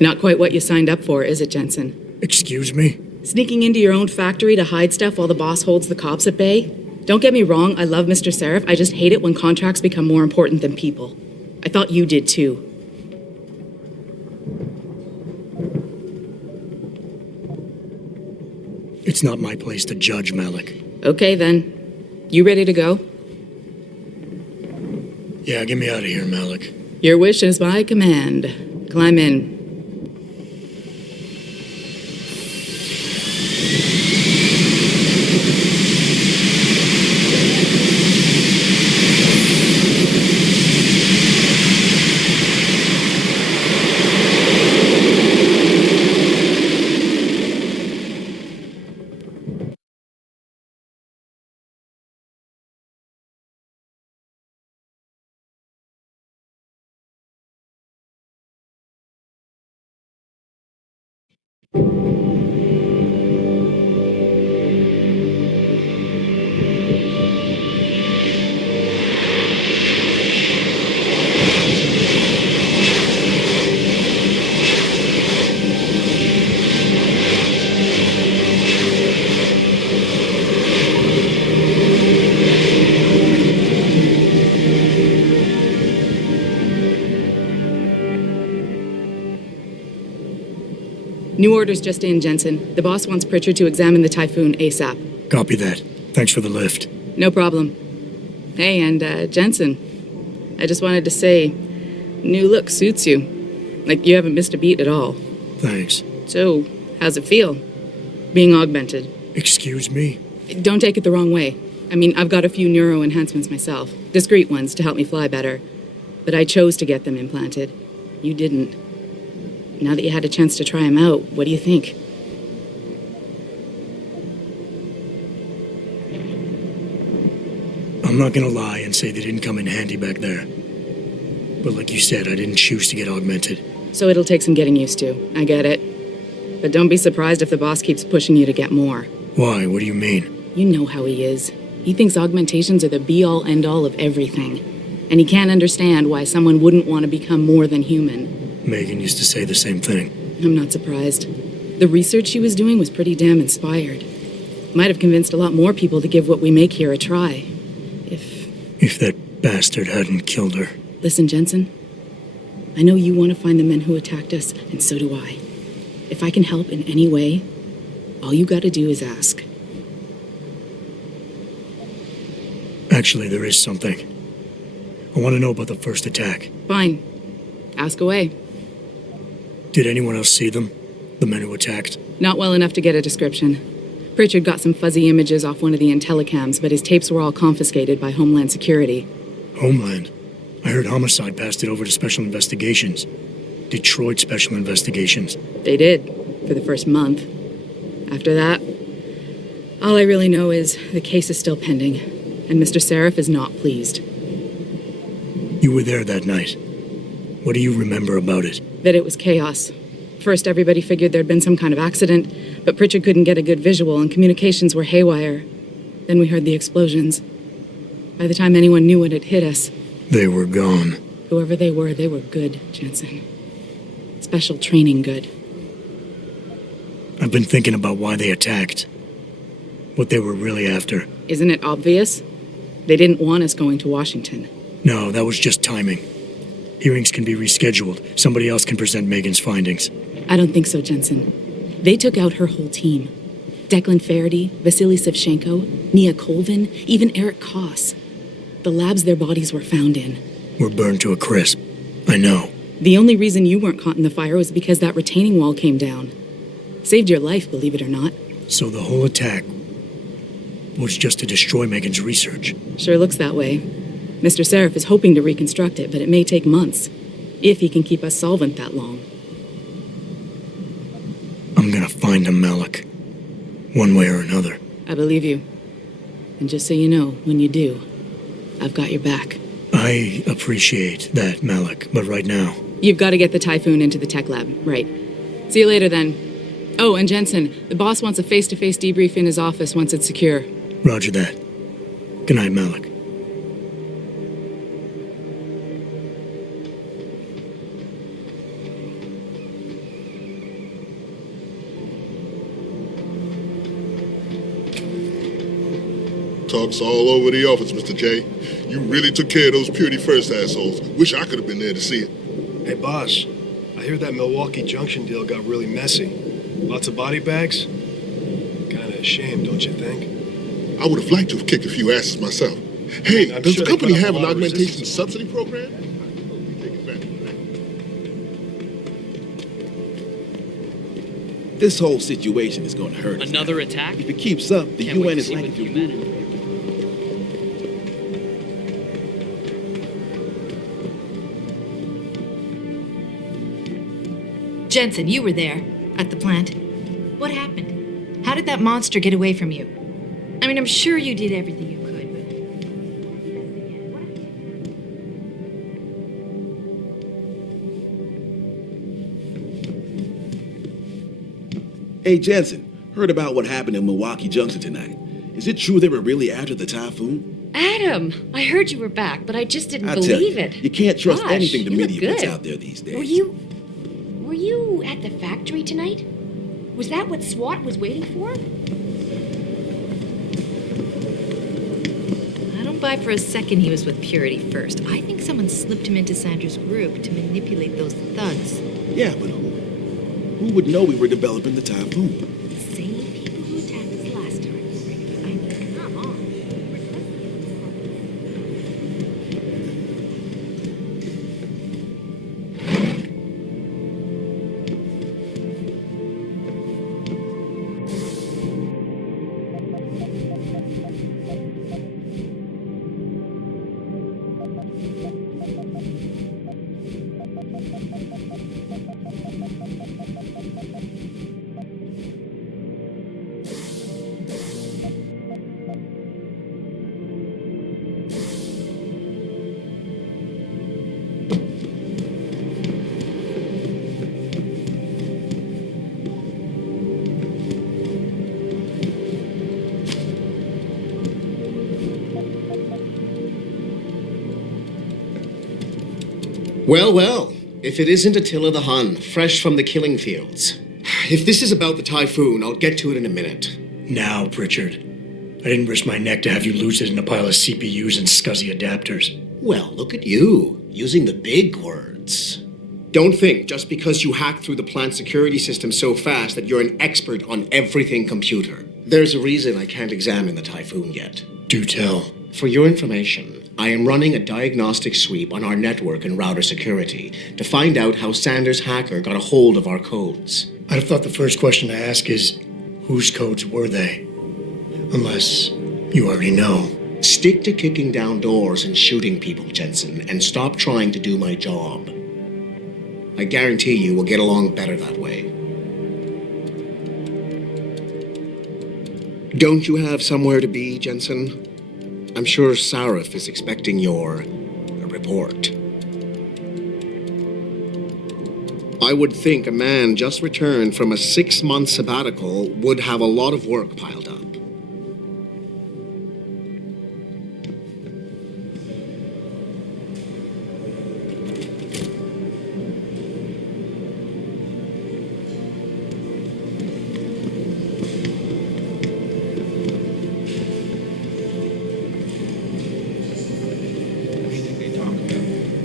Not quite what you signed up for, is it, Jensen? Excuse me? Sneaking into your own factory to hide stuff while the boss holds the cops at bay? Don't get me wrong, I love Mr. Seraph. I just hate it when contracts become more important than people. I thought you did too. It's not my place to judge, Malik. Okay, then. You ready to go? Yeah, get me out of here, Malik. Your wish is my command. Climb in. New orders just in, Jensen. The boss wants Pritchard to examine the Typhoon ASAP. Copy that. Thanks for the lift. No problem. Hey, and Jensen, I just wanted to say, new look suits you. Like you haven't missed a beat at all. Thanks. So, how's it feel? Being augmented? Excuse me? Don't take it the wrong way. I mean, I've got a few neuro enhancements myself. Discreet ones to help me fly better. But I chose to get them implanted. You didn't. Now that you had a chance to try them out, what do you think? I'm not gonna lie and say they didn't come in handy back there. But like you said, I didn't choose to get augmented. So it'll take some getting used to. I get it. But don't be surprised if the boss keeps pushing you to get more. Why? What do you mean? You know how he is. He thinks augmentations are the be-all, end-all of everything. And he can't understand why someone wouldn't want to become more than human. Megan used to say the same thing. I'm not surprised. The research she was doing was pretty damn inspired. Might have convinced a lot more people to give what we make here a try. If that bastard hadn't killed her. Listen, Jensen. I know you want to find the men who attacked us, and so do I. If I can help in any way, all you gotta do is ask. Actually, there is something. I want to know about the first attack. Fine. Ask away. Did anyone else see them? The men who attacked? Not well enough to get a description. Pritchard got some fuzzy images off one of the Intellicams, but his tapes were all confiscated by Homeland Security. Homeland? I heard Homicide passed it over to Special Investigations. Detroit Special Investigations. They did, for the first month. After that, all I really know is the case is still pending, and Mr. Seraph is not pleased. You were there that night. What do you remember about it? That it was chaos. First, everybody figured there'd been some kind of accident, but Pritchard couldn't get a good visual and communications were haywire. Then we heard the explosions. By the time anyone knew what had hit us... They were gone. Whoever they were good, Jensen. Special training good. I've been thinking about why they attacked. What they were really after. Isn't it obvious? They didn't want us going to Washington. No, that was just timing. Hearings can be rescheduled. Somebody else can present Megan's findings. I don't think so, Jensen. They took out her whole team. Declan Faraday, Vasily Savchenko, Nia Colvin, even Eric Koss. The labs their bodies were found in were burned to a crisp. I know. The only reason you weren't caught in the fire was because that retaining wall came down. Saved your life, believe it or not. So the whole attack was just to destroy Megan's research? Sure looks that way. Mr. Seraph is hoping to reconstruct it, but it may take months. If he can keep us solvent that long. I'm gonna find him, Malik. One way or another. I believe you. And just so you know, when you do, I've got your back. I appreciate that, Malik, but right now... You've got to get the Typhoon into the tech lab, right. See you later, then. Oh, and Jensen, the boss wants a face-to-face debrief in his office once it's secure. Roger that. Good night, Malik. talk's all over the office, Mr. J. You really took care of those Purity First assholes. Wish I could have been there to see it. Hey, boss. I hear that Milwaukee Junction deal got really messy. Lots of body bags? Kinda a shame, don't you think? I would have liked to have kicked a few asses myself. Hey, I'm does sure the they company put up have a an lot of augmentation resistance. subsidy program? Take advantage of that. This whole situation is going to hurt us. Another attack? If it keeps up, the Can't wait UN to is see likely what to humanity. Jensen, you were there, at the plant. What happened? How did that monster get away from you? I mean, I'm sure you did everything you could, Hey, Jensen, heard about what happened in Milwaukee Junction tonight. Is it true they were really after the typhoon? Adam, I heard you were back, but I just didn't I tell believe you, it. you can't trust Gosh, anything the you look media puts good. out there these days. Were you at the factory tonight? Was that what SWAT was waiting for? I don't buy for a second he was with Purity First. I think someone slipped him into Sanders' group to manipulate those thugs. Yeah, but who? Who would know we were developing the typhoon? The same people who attacked us last time. I mean, come on. Well, well, if it isn't Attila the Hun, fresh from the killing fields. If this is about the typhoon, I'll get to it in a minute. Now, Pritchard. I didn't risk my neck to have you lose it in a pile of CPUs and scuzzy adapters. Well, look at you, using the big words. Don't think just because you hacked through the plant security system so fast that you're an expert on everything computer. There's a reason I can't examine the typhoon yet. Do tell. For your information, I am running a diagnostic sweep on our network and router security to find out how Sanders' hacker got a hold of our codes. I'd have thought the first question to ask is, whose codes were they? Unless you already know. Stick to kicking down doors and shooting people, Jensen, and stop trying to do my job. I guarantee you we'll get along better that way. Don't you have somewhere to be, Jensen? I'm sure Sarif is expecting your report. I would think a man just returned from a 6-month sabbatical would have a lot of work piled up.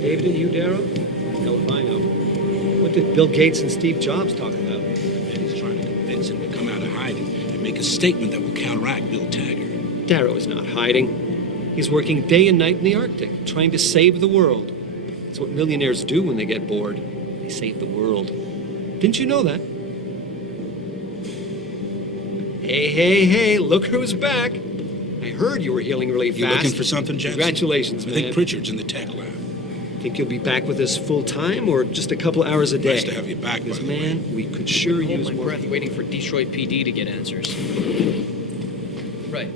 Gave it to you, Darrow? Hell if I know. What did Bill Gates and Steve Jobs talk about? He's trying to convince him to come out of hiding and make a statement that will counteract Bill Taggart. Darrow is not hiding. He's working day and night in the Arctic, trying to save the world. It's what millionaires do when they get bored. They save the world. Didn't you know that? Hey, look who's back. I heard you were healing really You fast. looking for something, Jensen? Congratulations, I man. think Pritchard's in the tech lab. Think you'll be back with us full time or just a couple hours a day? Nice to have you back, Because, by the way. man, we could sure Hold use my more. breath waiting for Detroit PD to get answers. Right.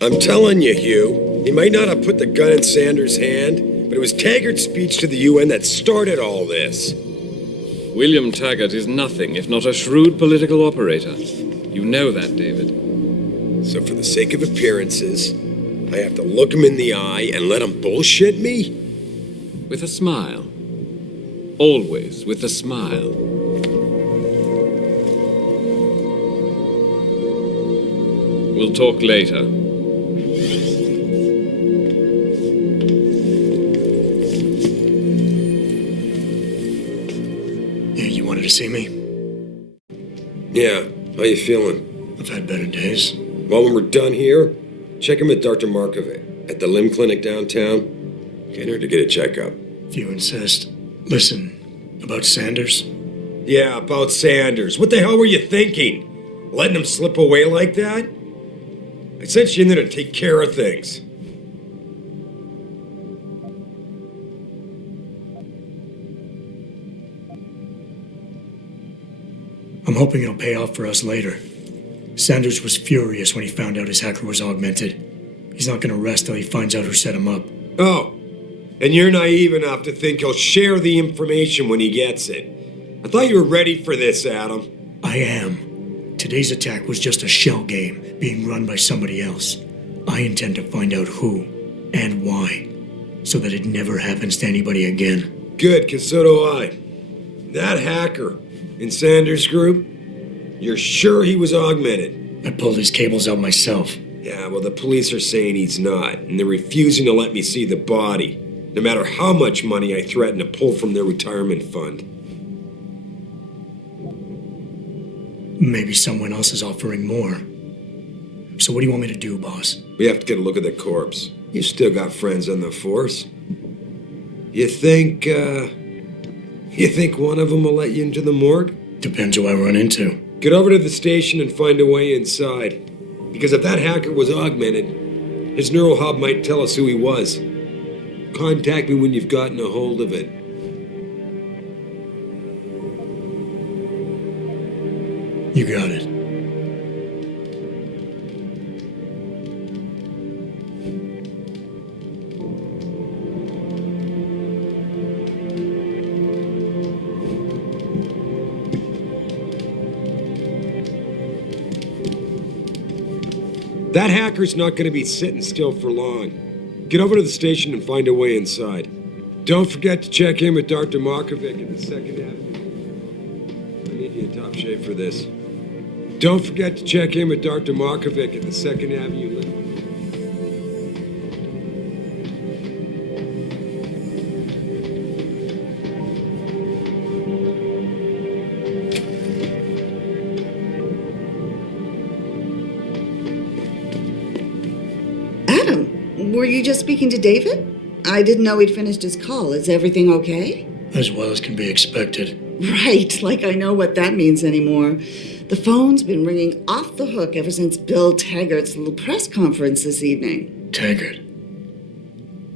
I'm telling you, Hugh, he might not have put the gun in Sanders' hand, but it was Taggart's speech to the UN that started all this. William Taggart is nothing if not a shrewd political operator. You know that, David. So for the sake of appearances, I have to look him in the eye and let him bullshit me? With a smile. Always with a smile. We'll talk later. Yeah, you wanted to see me? Yeah, how you feeling? I've had better days. Well, when we're done here, check him at Dr. Markovic at the limb clinic downtown. Can't hurt to get a checkup. If you insist. Listen, about Sanders? Yeah, about Sanders. What the hell were you thinking? Letting him slip away like that? I sent you in there to take care of things. I'm hoping it'll pay off for us later. Sanders was furious when he found out his hacker was augmented. He's not gonna rest till he finds out who set him up. Oh, and you're naive enough to think he'll share the information when he gets it. I thought you were ready for this, Adam. I am. Today's attack was just a shell game being run by somebody else. I intend to find out who and why, so that it never happens to anybody again. Good, because so do I. That hacker in Sanders' group, you're sure he was augmented? I pulled his cables out myself. Yeah, well, the police are saying he's not, and they're refusing to let me see the body, no matter how much money I threaten to pull from their retirement fund. Maybe someone else is offering more. So what do you want me to do, boss? We have to get a look at the corpse. You still got friends on the force. You think one of them will let you into the morgue? Depends who I run into. Get over to the station and find a way inside. Because if that hacker was augmented, his neural hub might tell us who he was. Contact me when you've gotten a hold of it. You got it. That hacker's not going to be sitting still for long. Get over to the station and find a way inside. Don't forget to check in with Dr. Markovic at the 2nd Avenue. I need you in top shape for this. Don't forget to check in with Dr. Markovic at the 2nd Avenue. Adam, were you just speaking to David? I didn't know he'd finished his call. Is everything okay? As well as can be expected. Right, like I know what that means anymore. The phone's been ringing off the hook ever since Bill Taggart's little press conference this evening. Taggart.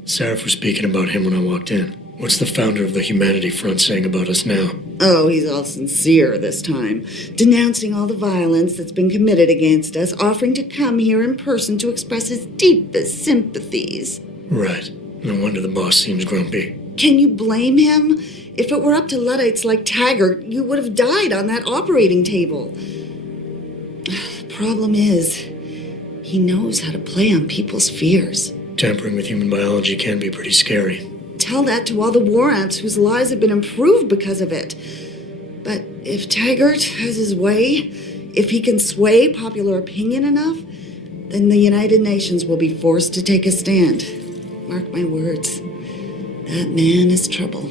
Sarah was speaking about him when I walked in. What's the founder of the Humanity Front saying about us now? Oh, he's all sincere this time, denouncing all the violence that's been committed against us, offering to come here in person to express his deepest sympathies. Right. No wonder the boss seems grumpy. Can you blame him? If it were up to Luddites like Taggart, you would have died on that operating table. The problem is, he knows how to play on people's fears. Tampering with human biology can be pretty scary. Tell that to all the war ants whose lives have been improved because of it. But if Taggart has his way, if he can sway popular opinion enough, then the United Nations will be forced to take a stand. Mark my words, that man is trouble.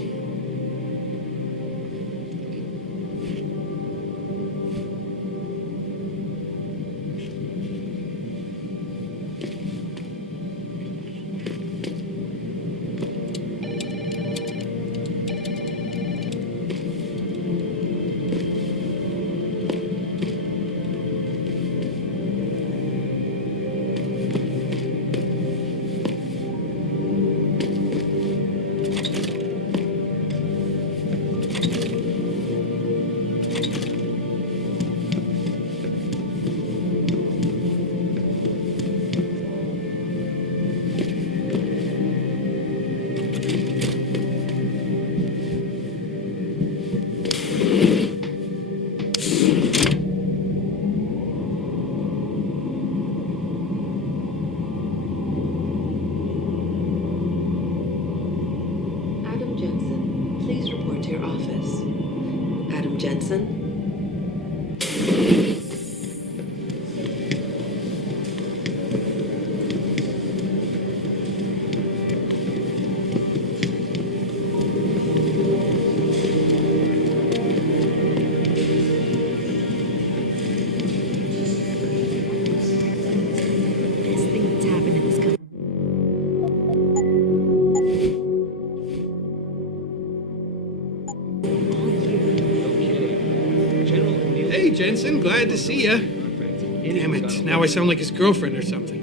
Jensen. Glad to see ya. Damn it, now I sound like his girlfriend or something.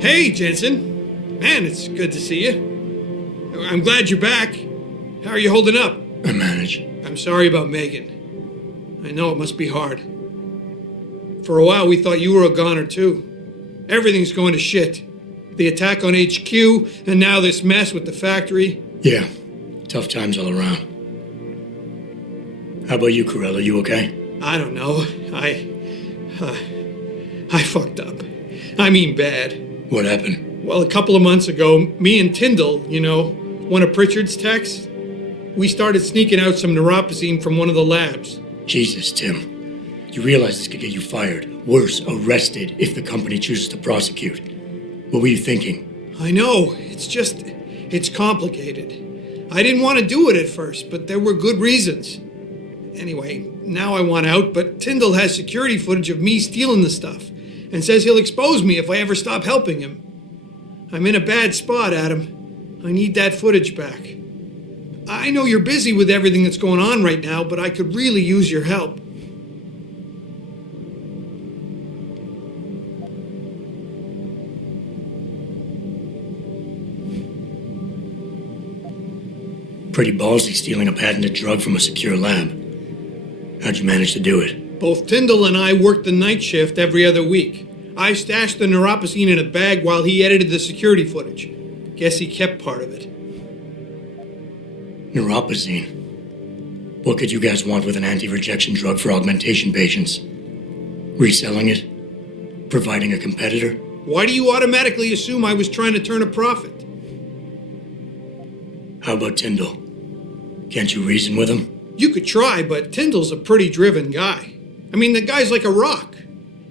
Hey, Jensen. Man, it's good to see you. I'm glad you're back. How are you holding up? I manage. I'm sorry about Megan. I know it must be hard. For a while, we thought you were a goner, too. Everything's going to shit. The attack on HQ, and now this mess with the factory. Yeah, tough times all around. How about you, Corella? You okay? I don't know. I fucked up. I mean bad. What happened? Well, a couple of months ago, me and Tyndall, you know, one of Pritchard's techs, we started sneaking out some neuropozyne from one of the labs. Jesus, Tim. You realize this could get you fired. Worse, arrested if the company chooses to prosecute. What were you thinking? I know. It's complicated. I didn't want to do it at first, but there were good reasons. Anyway, now I want out, but Tyndall has security footage of me stealing the stuff and says he'll expose me if I ever stop helping him. I'm in a bad spot, Adam. I need that footage back. I know you're busy with everything that's going on right now, but I could really use your help. Pretty ballsy stealing a patented drug from a secure lab. How'd you manage to do it? Both Tyndall and I worked the night shift every other week. I stashed the neuropozyne in a bag while he edited the security footage. Guess he kept part of it. Neuropozyne. What could you guys want with an anti-rejection drug for augmentation patients? Reselling it? Providing a competitor? Why do you automatically assume I was trying to turn a profit? How about Tyndall? Can't you reason with him? You could try, but Tyndall's a pretty driven guy. I mean, the guy's like a rock.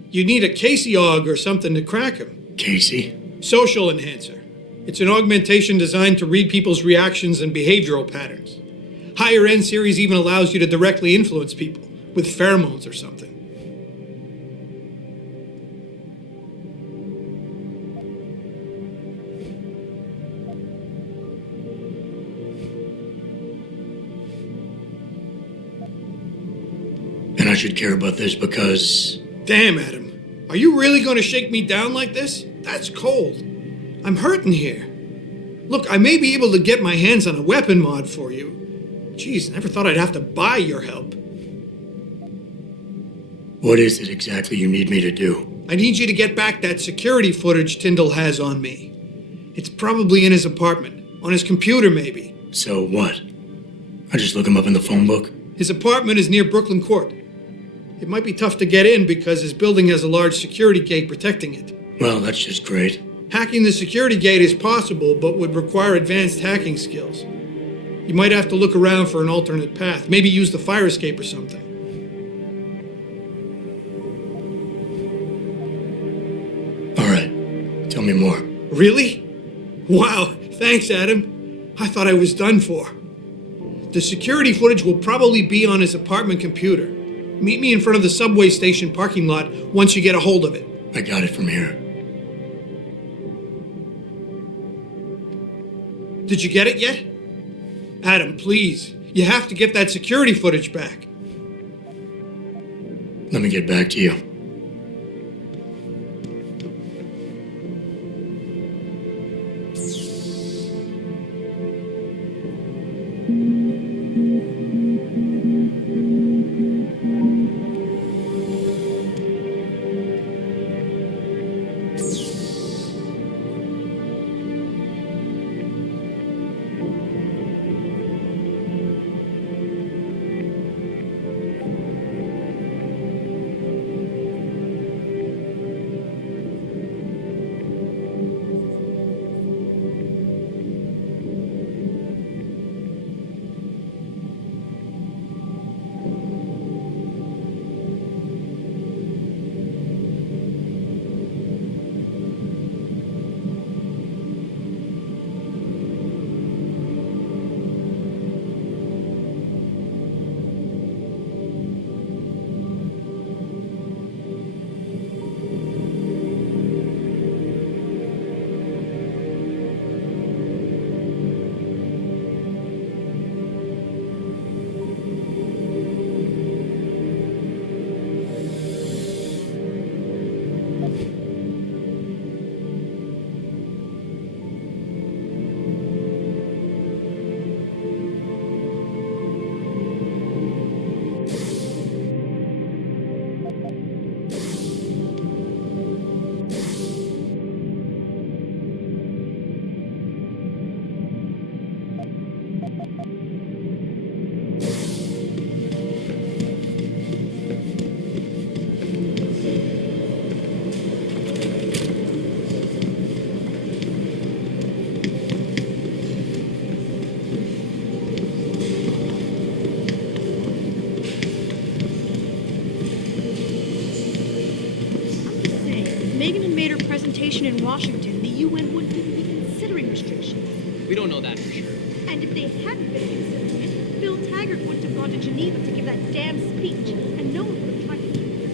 You need a Casey aug or something to crack him. Casey? Social enhancer. It's an augmentation designed to read people's reactions and behavioral patterns. Higher end series even allows you to directly influence people with pheromones or something. And I should care about this because... Damn, Adam. Are you really going to shake me down like this? That's cold. I'm hurting here. Look, I may be able to get my hands on a weapon mod for you. Jeez, never thought I'd have to buy your help. What is it exactly you need me to do? I need you to get back that security footage Tyndall has on me. It's probably in his apartment. On his computer, maybe. So what? I just look him up in the phone book? His apartment is near Brooklyn Court. It might be tough to get in because his building has a large security gate protecting it. Well, that's just great. Hacking the security gate is possible, but would require advanced hacking skills. You might have to look around for an alternate path. Maybe use the fire escape or something. All right. Tell me more. Really? Wow. Thanks, Adam. I thought I was done for. The security footage will probably be on his apartment computer. Meet me in front of the subway station parking lot once you get a hold of it. I got it from here. Did you get it yet? Adam, please. You have to get that security footage back. Let me get back to you. Megan had made her presentation in Washington, the UN wouldn't even be considering restrictions. We don't know that for sure. And if they hadn't been considering it, Bill Taggart wouldn't have gone to Geneva to give that damn speech, and no one would have tried to keep him.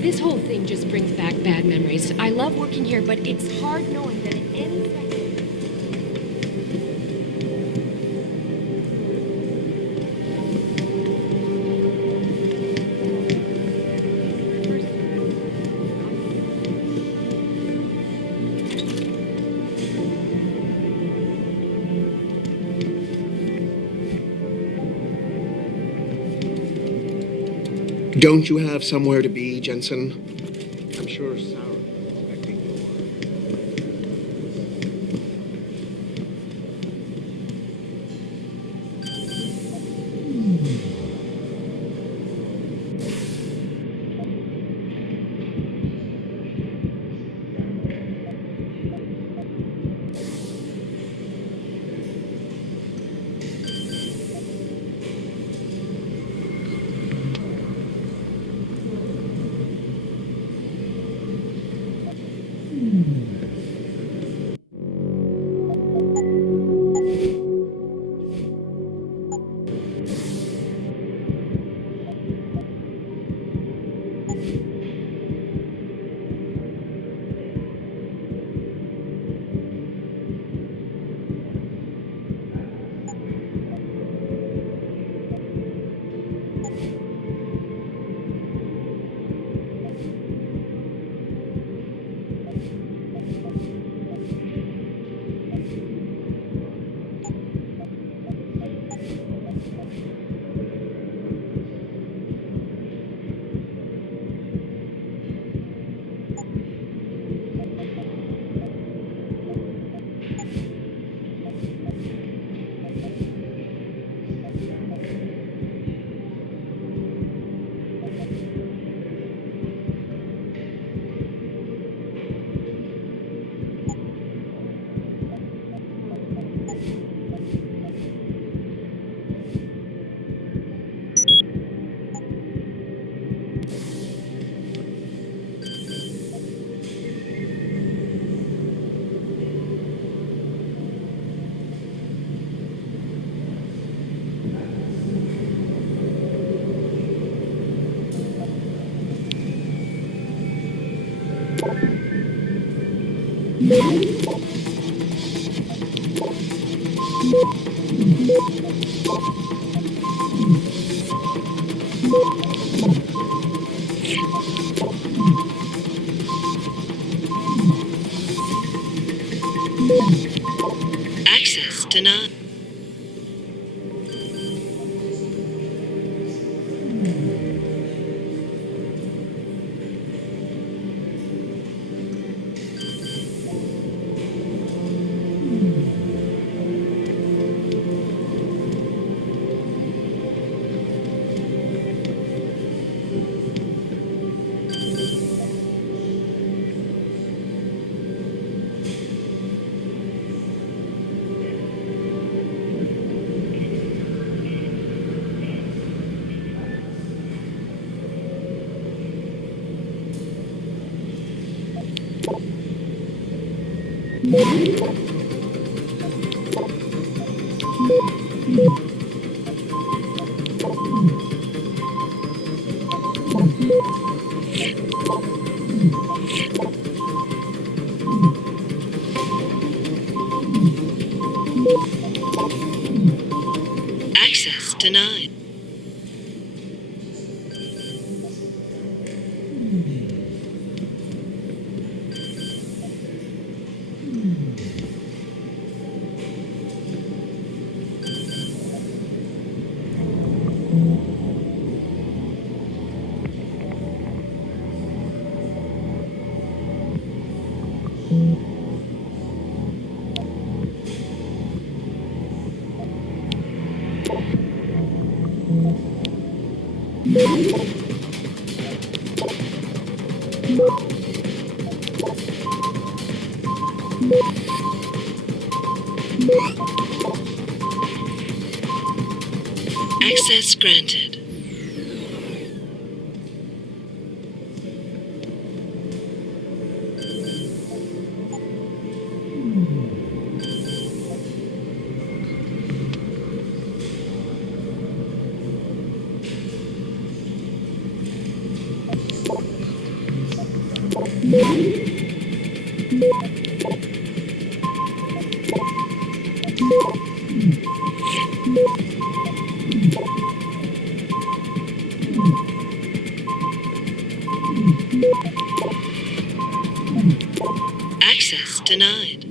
This whole thing just brings back bad memories. I love working here, but it's hard knowing that at any second... Don't you have somewhere to be, Jensen? I'm sure Sarah is expecting you. Access denied. Access denied. Access granted. Access denied.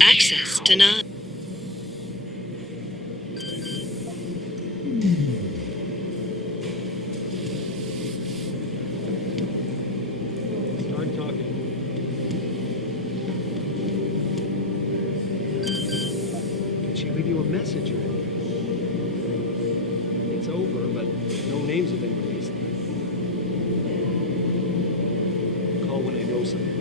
Access denied. Start talking. Did she leave you a message or anything? It's over, but no names have been released. Call when I know something.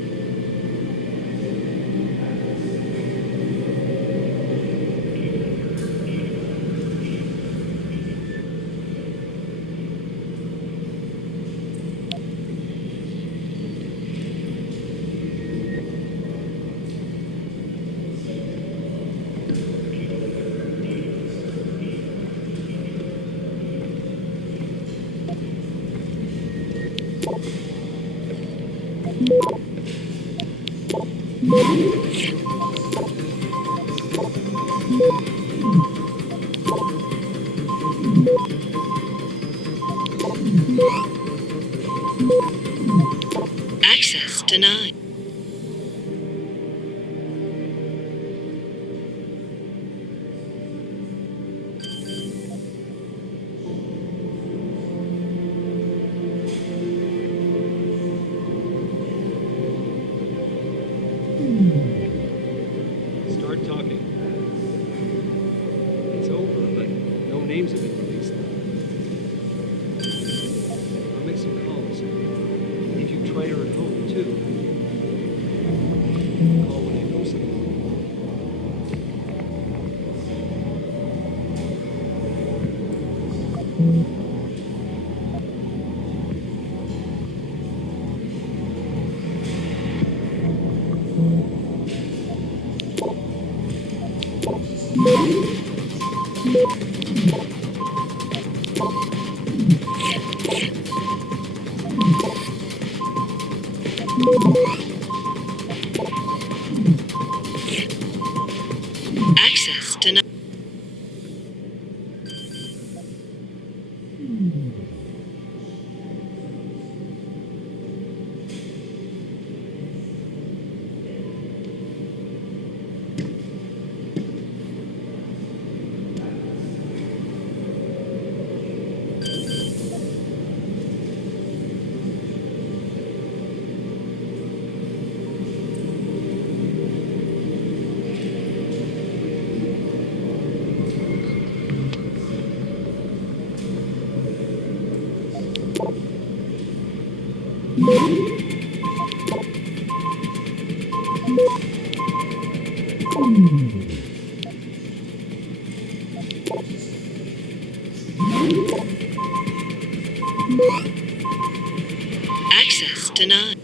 Access denied. Start talking. It's over, but no names have been released. I'll make some calls. If you try her at home, too. Call when I know something. Access denied. Access denied.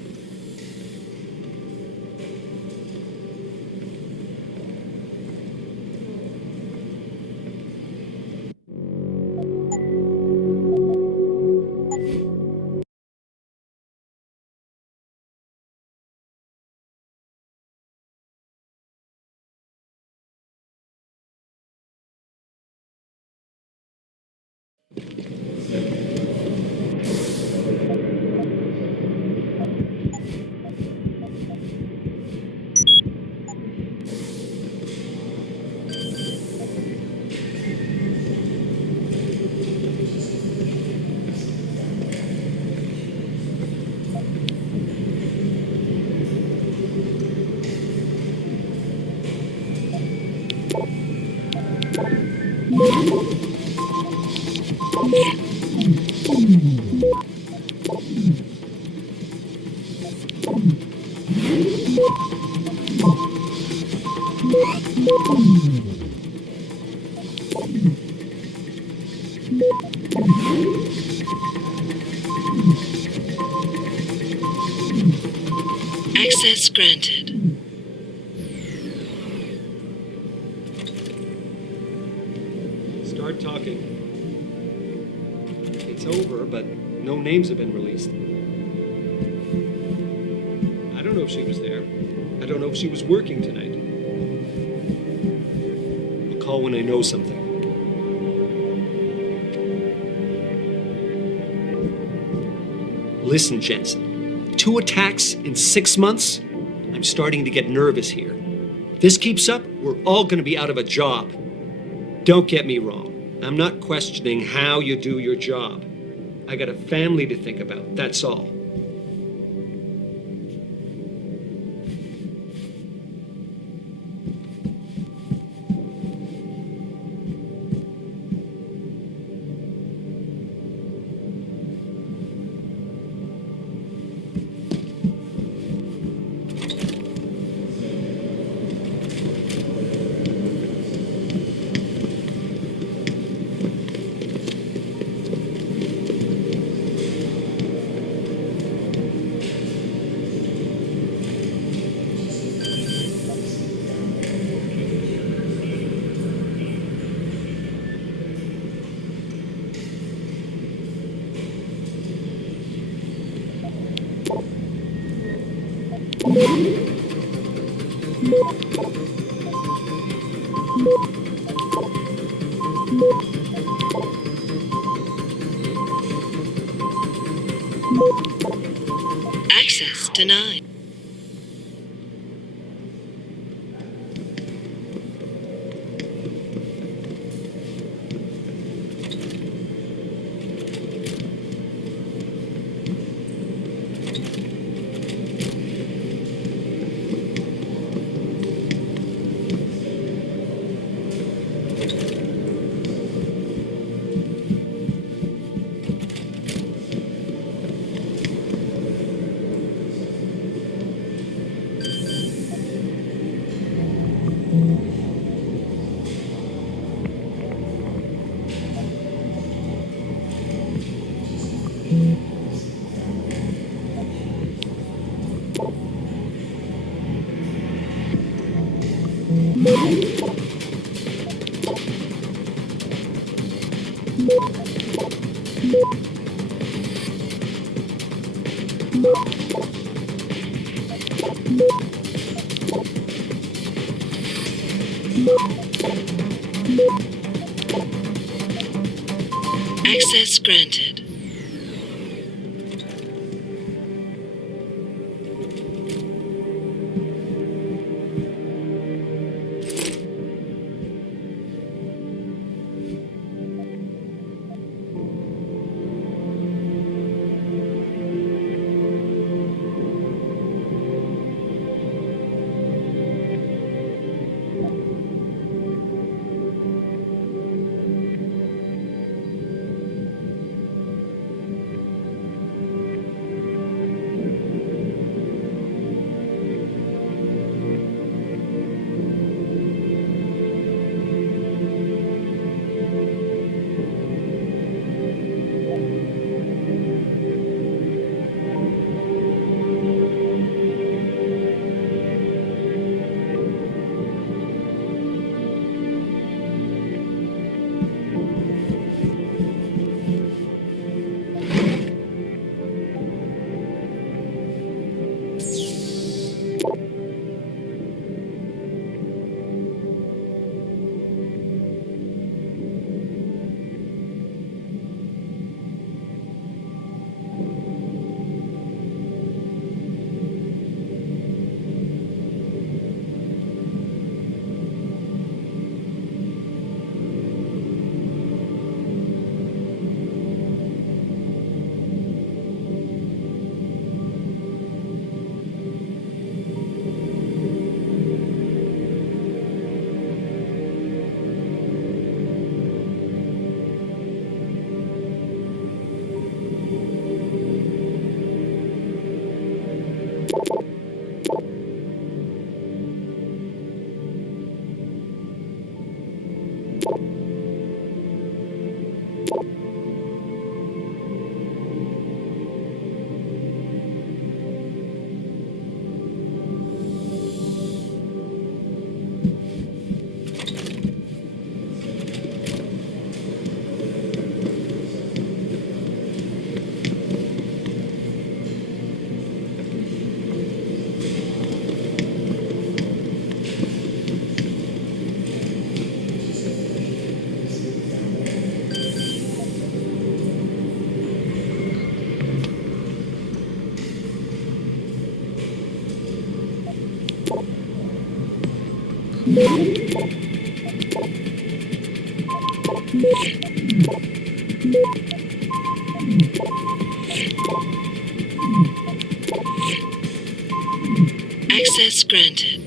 Access granted. Start talking. It's over, but no names have been released. I don't know if she was there. I don't know if she was working tonight. I'll call when I know something. Listen, Jensen. 2 attacks in 6 months? I'm starting to get nervous here. If this keeps up, we're all going to be out of a job. Don't get me wrong. I'm not questioning how you do your job. I got a family to think about, that's all. Access denied. Access granted. Access granted.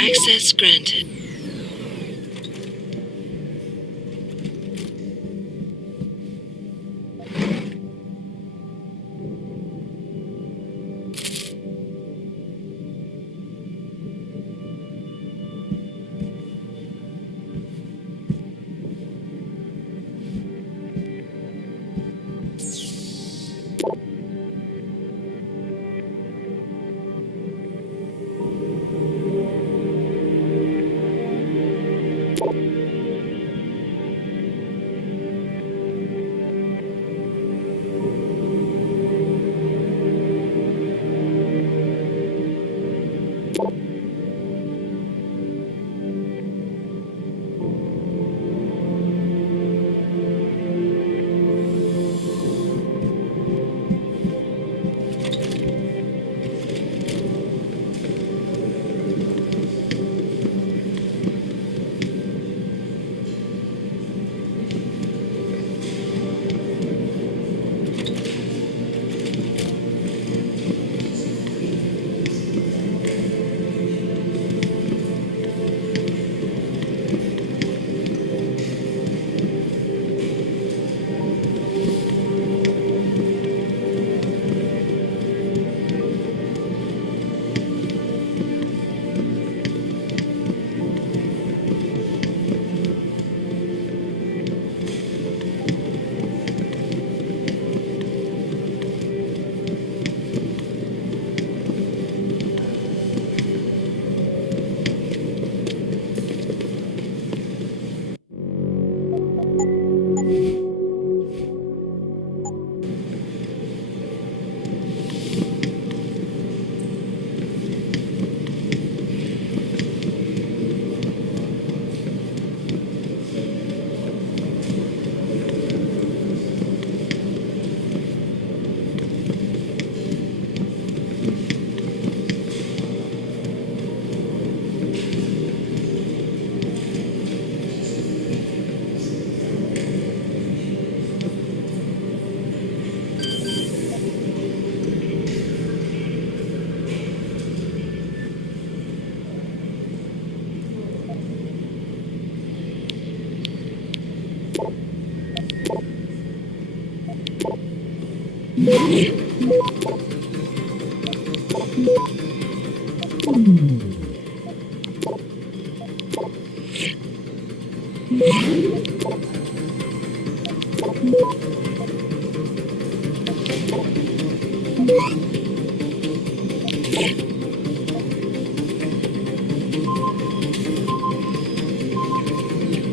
Access granted.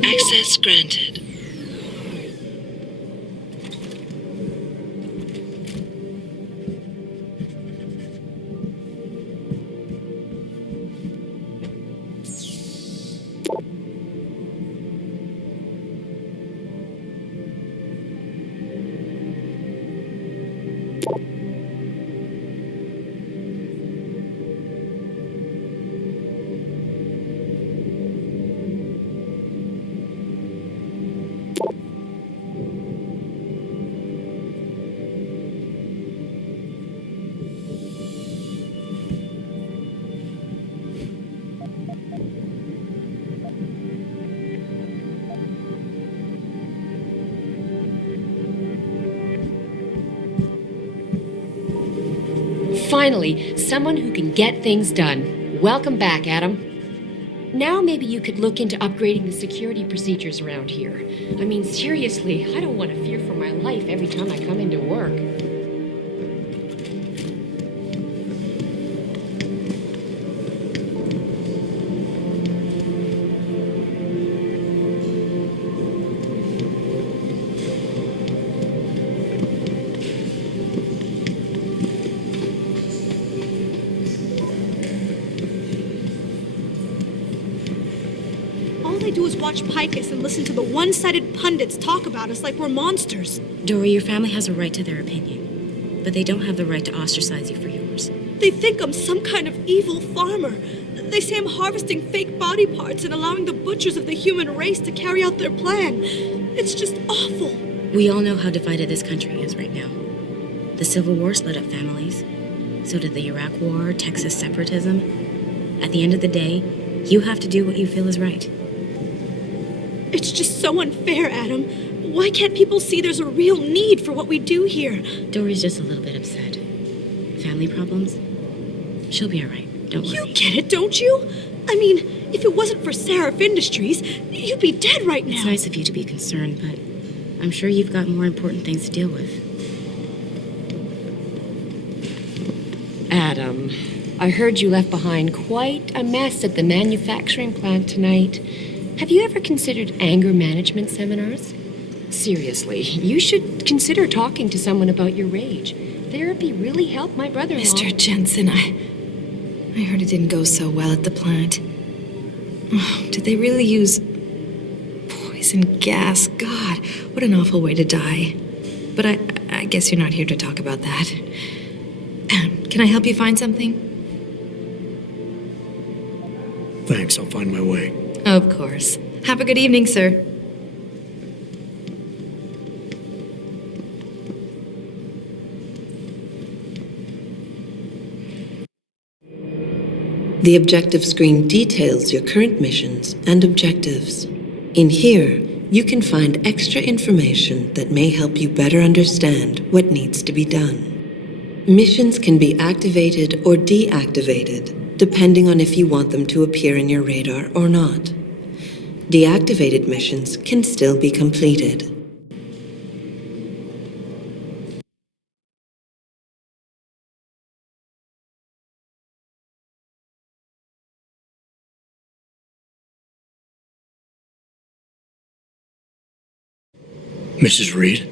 Access granted. Finally, someone who can get things done. Welcome back, Adam. Now maybe you could look into upgrading the security procedures around here. I mean, seriously, I don't want to fear for my life every time I come into work. All they do is watch Picus and listen to the one-sided pundits talk about us like we're monsters. Dory, your family has a right to their opinion, but they don't have the right to ostracize you for yours. They think I'm some kind of evil farmer. They say I'm harvesting fake body parts and allowing the butchers of the human race to carry out their plan. It's just awful. We all know how divided this country is right now. The Civil War split up families. So did the Iraq War, Texas separatism. At the end of the day, you have to do what you feel is right. It's just so unfair, Adam. Why can't people see there's a real need for what we do here? Dory's just a little bit upset. Family problems? She'll be all right. Don't worry. You get it, don't you? I mean, if it wasn't for Seraph Industries, you'd be dead right now. It's nice of you to be concerned, but I'm sure you've got more important things to deal with. Adam, I heard you left behind quite a mess at the manufacturing plant tonight. Have you ever considered anger management seminars? Seriously, you should consider talking to someone about your rage. Therapy really helped my brother-in-law. Mr. Jensen, I heard it didn't go so well at the plant. Oh, did they really use poison gas? God, what an awful way to die. But I guess you're not here to talk about that. Can I help you find something? Thanks, I'll find my way. Of course. Have a good evening, sir. The objective screen details your current missions and objectives. In here, you can find extra information that may help you better understand what needs to be done. Missions can be activated or deactivated, depending on if you want them to appear in your radar or not. Deactivated missions can still be completed. Mrs. Reed?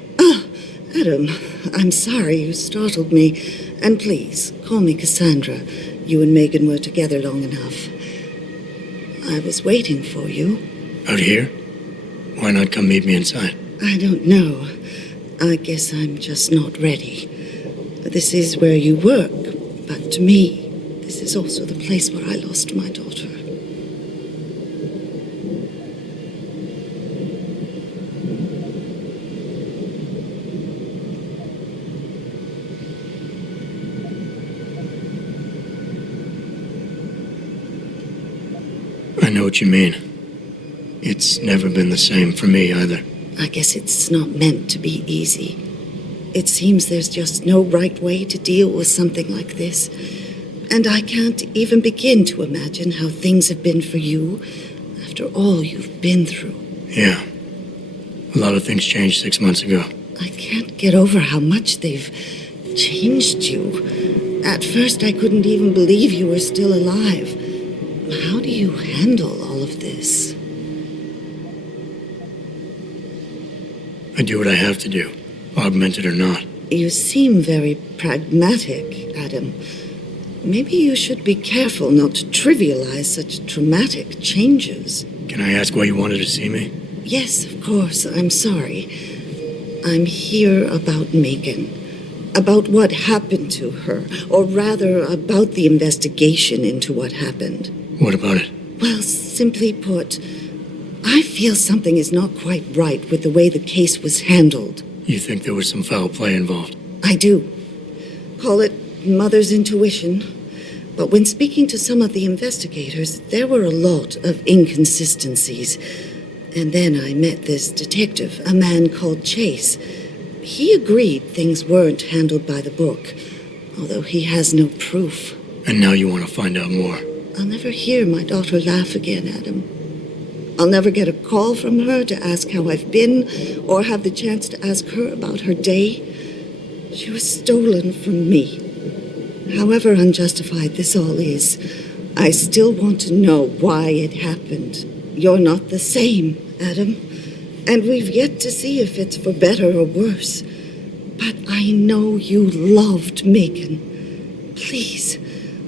Adam, I'm sorry you startled me. And please, call me Cassandra. You and Megan were together long enough. I was waiting for you. Out here? Why not come meet me inside? I don't know. I guess I'm just not ready. This is where you work, but to me, this is also the place where I lost my daughter. I know what you mean. It's never been the same for me either. I guess it's not meant to be easy. It seems there's just no right way to deal with something like this. And I can't even begin to imagine how things have been for you after all you've been through. Yeah. A lot of things changed 6 months ago. I can't get over how much they've changed you. At first, I couldn't even believe you were still alive. How do you handle all of this? I do what I have to do, augmented or not. You seem very pragmatic, Adam. Maybe you should be careful not to trivialize such traumatic changes. Can I ask why you wanted to see me? Yes, of course. I'm sorry. I'm here about Megan. About what happened to her. Or rather, about the investigation into what happened. What about it? Well, simply put, I feel something is not quite right with the way the case was handled. You think there was some foul play involved? I do. Call it mother's intuition. But when speaking to some of the investigators, there were a lot of inconsistencies. And then I met this detective, a man called Chase. He agreed things weren't handled by the book, although he has no proof. And now you want to find out more? I'll never hear my daughter laugh again, Adam. I'll never get a call from her to ask how I've been, or have the chance to ask her about her day. She was stolen from me. However unjustified this all is, I still want to know why it happened. You're not the same, Adam, and we've yet to see if it's for better or worse. But I know you loved Megan. Please,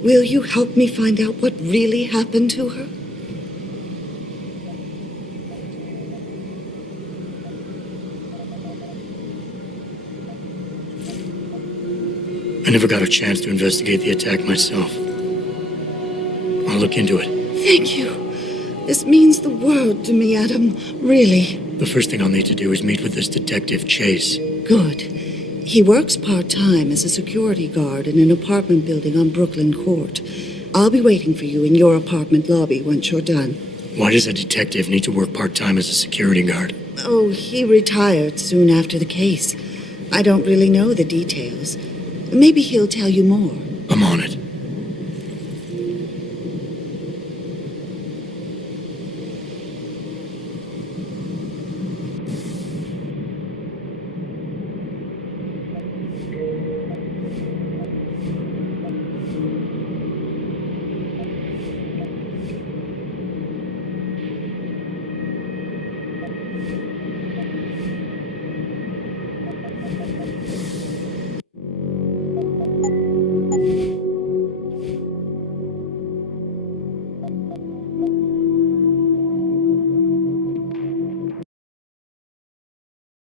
will you help me find out what really happened to her? I never got a chance to investigate the attack myself. I'll look into it. Thank you. This means the world to me, Adam. Really. The first thing I'll need to do is meet with this detective, Chase. Good. He works part-time as a security guard in an apartment building on Brooklyn Court. I'll be waiting for you in your apartment lobby once you're done. Why does a detective need to work part-time as a security guard? Oh, he retired soon after the case. I don't really know the details. Maybe he'll tell you more. I'm on it.